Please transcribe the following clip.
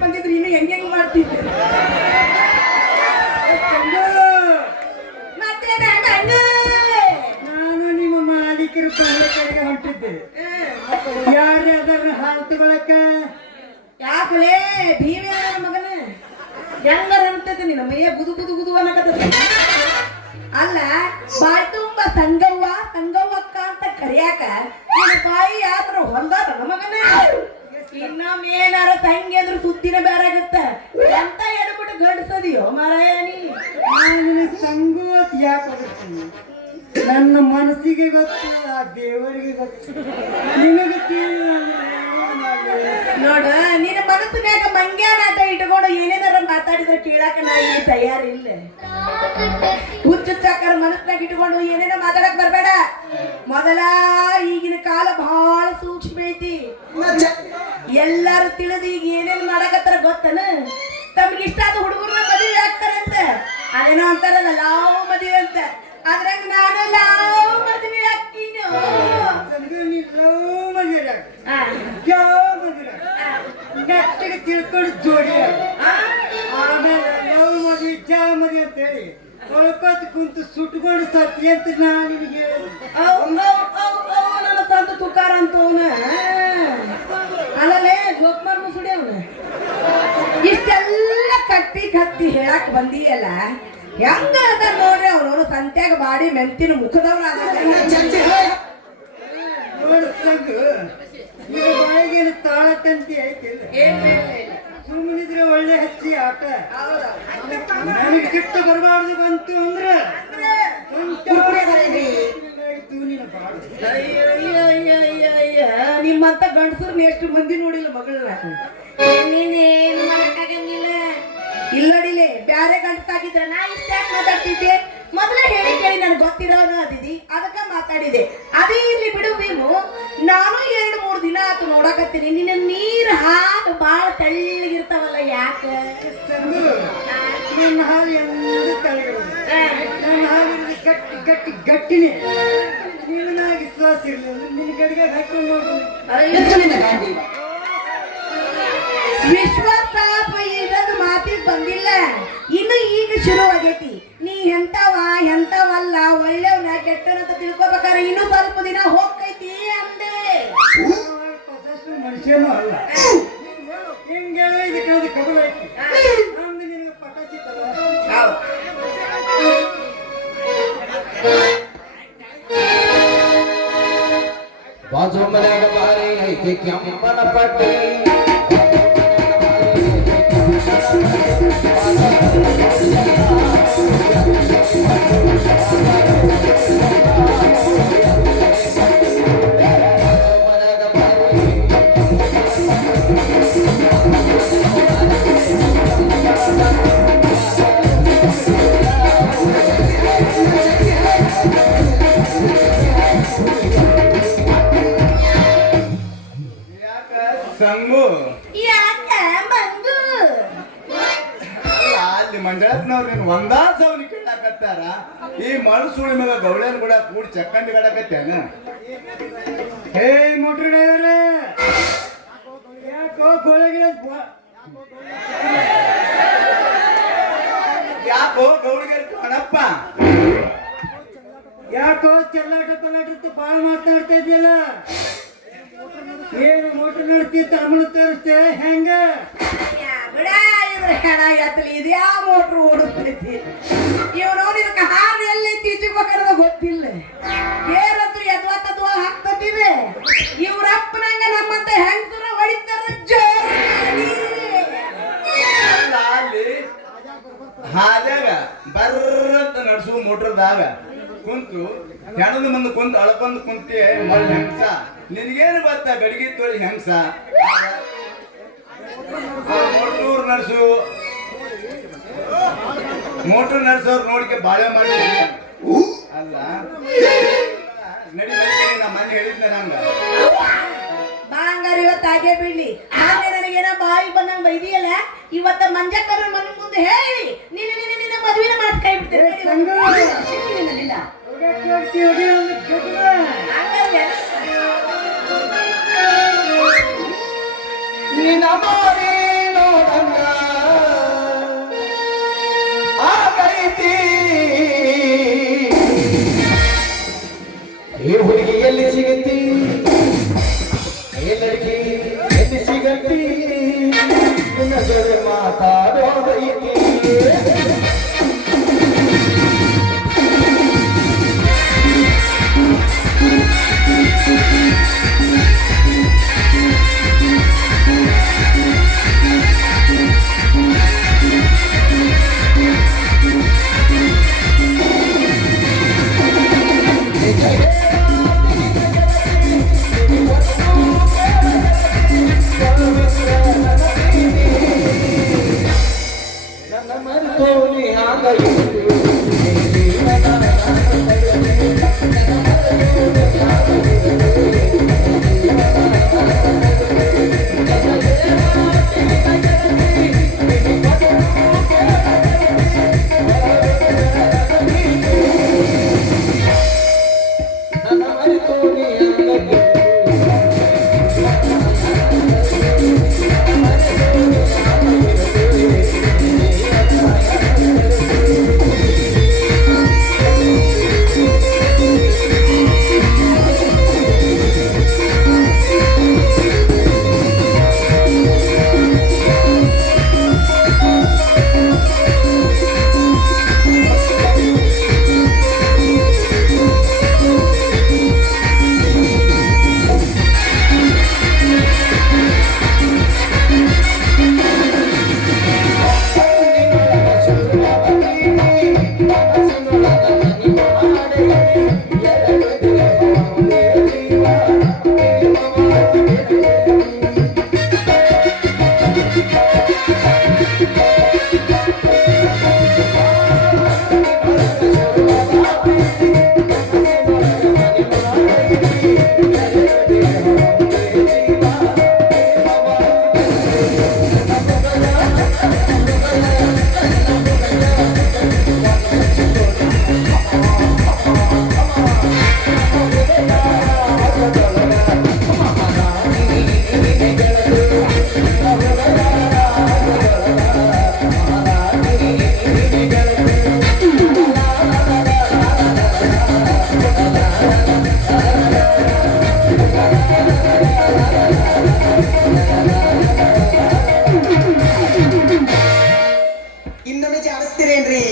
ಬಂದಿದ್ರು ಇನ್ನು ಹೆಂಗ್ ಮಾಡ್ತಿದ್ದೆ ಮತ್ತೆ ನಾನು ನಿಮ್ಮ ಮಾಲೀಕರು ಕಡೆಗೆ ಹೊಂಟಿದ್ದೆ. ಯಾರೇ ಅದನ್ನ ಹಾಲು ತಗೊಳಕ ಯಾಕಲೇ ಭೀಮೆ ಮಗನ ಹೆಂಗಾರ ಅಂತೈತೆ ನಿನ್ನ ಮೈಯ ಗುದು ಗುದು ಗುದು ಅನ್ನಕತ್ತ. ಅಲ್ಲ ಬಾಯ್ ತುಂಬ ಸಂಗವ್ವ ಸಂಗವ್ವಕ್ಕ ಅಂತ ಕರಿಯಾಕ ನಿನ್ನ ಬಾಯಿ ಯಾತ್ರ ಹೊಲ್ದಾರ ಮಗನ. ಇನ್ನೊಮ್ಮೇನಾರ ತಂಗಿ ಅಂದ್ರ ಸುದ್ದಿನ ಬೇರಾಗತ್ತ ಎಂತ ಎಡ್ಬಿಟ್ಟು ಗಡಿಸದಿಯೋ ಮಾರಾಯಣಿ. ನಾನು ಸಂಗು ಅಂತ ಯಾಕೆ ನನ್ನ ಮನಸ್ಸಿಗೆ ಗೊತ್ತು, ಆ ದೇವರಿಗೆ ಗೊತ್ತು, ನಿನಗೆ ನೋಡ. ನಿನ್ನ ಮನಸ್ಸಿನಾಗ ಮಂಗ್ಯಾನಾಟ ಇಟ್ಕೊಂಡು ಏನೇನಾರ ಮಾತಾಡಿದ್ರೆ ಕೇಳಾಕ ನಾ ಇಲ್ಲಿ ತಯಾರಿಲ್ಲ. ಹುಚ್ಚುಚ್ಚಾಕರ ಮನಸ್ಸಿನಾಗ ಇಟ್ಕೊಂಡು ಏನೇನೋ ಮಾತಾಡಕ್ ಬರ್ಬೇಡ. ಮೊದಲ ಈಗಿನ ಕಾಲ ಬಹಳ ಸೂಕ್ಷ್ಮ ಐತಿ. ಎಲ್ಲಾರು ತಿಳಿದು ಈಗ ಏನೇನ್ ಮಾಡಕತ್ತಾರ ಗೊತ್ತನ. ತಮ್ಗೆ ಇಷ್ಟ ಆದ ಹುಡುಗರನ್ನ ಮದುವೆ ಆಗ್ತಾರಂತ. ಅದೇನೋ ಅಂತಾರಲ್ಲ ಲಾವ್ ಮದುವೆ ಅಂತ. ಅದ್ರಾಗ ನಾನು ಲಾವ್ ಮದುವೆ ಆಗ್ತೀನಿ. ಗಟ್ಟಿಗೆ ತಿಳ್ಕೊಂಡು ಜೋಡಿ ಆಮೇಲೆ ಲವ್ ಮದುವೆ ಜಾ ಮದುವೆ ಅಂತ ಹೇಳಿ ಒಳಕೋತ್ ಕುಂತು ಸುಟ್ಕೊಂಡು ಸತ್ತಿ ಅಂತ ನಾನು ನಿನಗೆ ನನ್ನ ತಂದು ತುಕಾರ ಅಂತವನ ಅಲ್ಲೇ ಗೋಪ್ಮಾರ್ ಮುಸುಡಿ ಅವನ. ಇಷ್ಟೆಲ್ಲ ಕಟ್ಟಿ ಕತ್ತಿ ಹೇಳಕ್ ಬಂದಿಯಲ್ಲ, ಹೆಂಗ ಅದ ನೋಡ್ರಿ ಅವ್ರವ್ರು ಸಂತ್ಯಾಗ ಬಾಡಿ ಮೆಂತಿನ ಮುಖದವ್ರ ಬಾಯಿಗೇನು ತಾಳತಂತಿ ಐತಿಲ್ಲ. ಸುಮ್ಮನಿದ್ರೆ ಒಳ್ಳೆ ಹಚ್ಚಿ ಆಟ. ನನಗೆ ಗಿಫ್ಟ್ ಬರಬಾರ್ದು ಬಂತು ಅಂದ್ರೆ ನಿಮ್ಮಂತ ಗಂಡಸರ್ನ ಎಷ್ಟು ಮಂದಿ ನೋಡಿಲ್ಲ ಮಗಳನ್ನ. ನೀನೇನು ಮಾಡಕ್ಕಾಗಂಗಿಲ್ಲ. ಇಲ್ಲಡಿಲೆ ಬ್ಯಾರೆ ಗಂಡಸಾಗಿದ್ರೆ ನಾ ಇಷ್ಟ ಮಾತಾಡ್ತಿದ್ದೆ. ಮೊದಲೇ ಹೇಳಿ ಕೇಳಿ ನನಗೆ ಗೊತ್ತಿರೋನು ಅದಿದಿ, ಅದಕ್ಕ ಮಾತಾಡಿದೆ. ಅದೇ ಇರ್ಲಿ ಬಿಡು ಭೀಮು. ನಾನು 2-3 ದಿನ ಆತು ನೋಡಕತ್ತೀನಿ. ನಿನ್ನ ನೀರ್ ಹಾಲು ಬಾಳ ತೆಳ್ಳಗಿರ್ತಾವಲ್ಲ ಯಾಕ? ನನ್ನ ಹಾಲು ಎಲ್ಲ ತೆಳ್ಳಗಿರೋದು, ನನ್ನ ಹಾಲು ಗಟ್ಟಿ ಗಟ್ಟಿ ಗಟ್ಟಿನೇ. ನೀನಾಗಿ ಶ್ವಾಸ ಇರಲಿಲ್ಲ, ನಿನ್ನ ಗಡಿಗೆ ಹಾಕೊಂಡು ನೋಡು. ವಿಶ್ವಾಸ ಇರೋದು ಮಾತಿಗೆ ಬಂದಿಲ್ಲ, ಇನ್ನು ಈಗ ಶುರು ಆಗೈತಿ. ನೀ ಎಂತವ ಎಂತವಲ್ಲ, ಒಳ್ಳೆವನ ಕೆಟ್ಟನಂತ ತಿಳ್ಕೊಬೇಕಾದ್ರೆ ಇನ್ನೂ ಸ್ವಲ್ಪ ದಿನ ಹೋಗ್ತೈತಿ ಅಂದೆ. ಮನುಷ್ಯನೂ ಅಲ್ಲ ಹಿಂಗೆ ಇದಕ್ಕೆ ಕಬಲ ಐತಿ. ನಿನಗೆ ಪಟಾಕಿ ಬಾಜು ಮನೆಯಾಗ ಬಾರಿ ಐತಿ ಕೆಮ್ಮನ ಪಟ್ಟಿ. ಸಂಗು ಮಂಗು ಅಲ್ಲಿ ಮಂಜಳಪ್ಪನವ್ರು ಒಂದಾ ಸವನಿ ಕೇಳಾಕತ್ತಾರ. ಈ ಮಳಸುಳಿ ಮೇಲೆ ಗೌಳ್ಯಾನ ಕೂಡ ಕೂಡಿ ಚಕ್ಕಂಡಿ ಕಡಕತ್ತೇನ. ಹೇ ಮೋಟ್ರ್ ಡ್ರೈವರ್, ಯಾಕೋ ಗೋಳಗಿಡ ಯಾಕೋ ಗೌಳಿಗೆ ಅಣಪ್ಪ, ಯಾಕೋ ಚೆಲ್ಲಾಟ ಪಲ್ಲಾಟ ಬಾಳ ಮಾತಾಡ್ತಾ ಇದೆಯಲ್ಲ. ಏನು ಮೋಟರ್ ನಡ್ತಿ ತಮಿಳು ತೋರಿಸ್ತೇ ಹೆಂಗ? ಇದ್ಯಾ ಮೋಟ್ರ್ ಓಡಿಸ್ತೈತಿ ಇವನು. ನಿನಗೆ ಹಾಲು ಎಲ್ಲಿ ತೀಚಬೇಕಾರದ ಗೊತ್ತಿಲ್ಲ. ಏನಾದ್ರು ಎದ್ವತ್ತದ್ವ ಹಾಕ್ತಿವೆ. ಇವ್ರಪ್ಪನಂಗ ನಮ್ಮಂತ ಹೆಂಗಸರ ಹೊಡಿತಾರ ಜೋರಿ. ಅಲ್ಲಿ ಹಾದ್ಯಾಗ ಬರ್ರಂತ ನಡ್ಸು ಮೋಟ್ರದಾಗ ಕುಂತು ಹೆಣದ ಮಂದಿ ಕುಂತು ಅಳಪಂದು ಕುಂತಿ ಮಳ್ ಹೆಂಗಸ. ನಿನಗೇನು ಗೊತ್ತಾ ಗಡಿಗೆ ತೊಳಿ ಹೆಂಗಸ? ಮೋಟರ್ ನಡೆಸೋರು ನೋಡಿಕೆ ಬಾಳೆ ಮಾಡಿ ಅಲ್ಲ ನಡಿ ನಾ ಮನೆ ಹೇಳಿದ್ನೆ ನಂಗ ಬಾಂಗಾರ ಇವತ್ತು ಹಾಗೆ ಬಿಡ್ಲಿ ಆದ್ರೆ ನನಗೇನ ಬಾಯಿ ಬಂದಂಗ ಬೈದಿಯಲ್ಲ ಇವತ್ತ ಮಂಜಕ್ಕರ ಮನೆ ಮುಂದೆ ಹೇಳಿ ನಿನ್ನ ನಿನ್ನ ನಿನ್ನ ಮದುವೆನ ಮಾಡಿ ಕೈ ಬಿಡ್ತೇನೆ ನಿನ್ನ ಮಾರಿ ನೋಡಂಗ ಆಗೈತಿ ಈ ಹುಡುಗಿ ಎಲ್ಲಿ ಸಿಗತ್ತಿ ಲड़की ಎಲ್ಲಿ ಸಿಗತ್ತಿ ನಿನ್ನ ಜೊತೆ ಮಾತಾಡೋದೈತಿ ಇನ್ನೊಮ್ಮೆ ಜಾಡಿಸ್ತೀರೇನ್ರಿ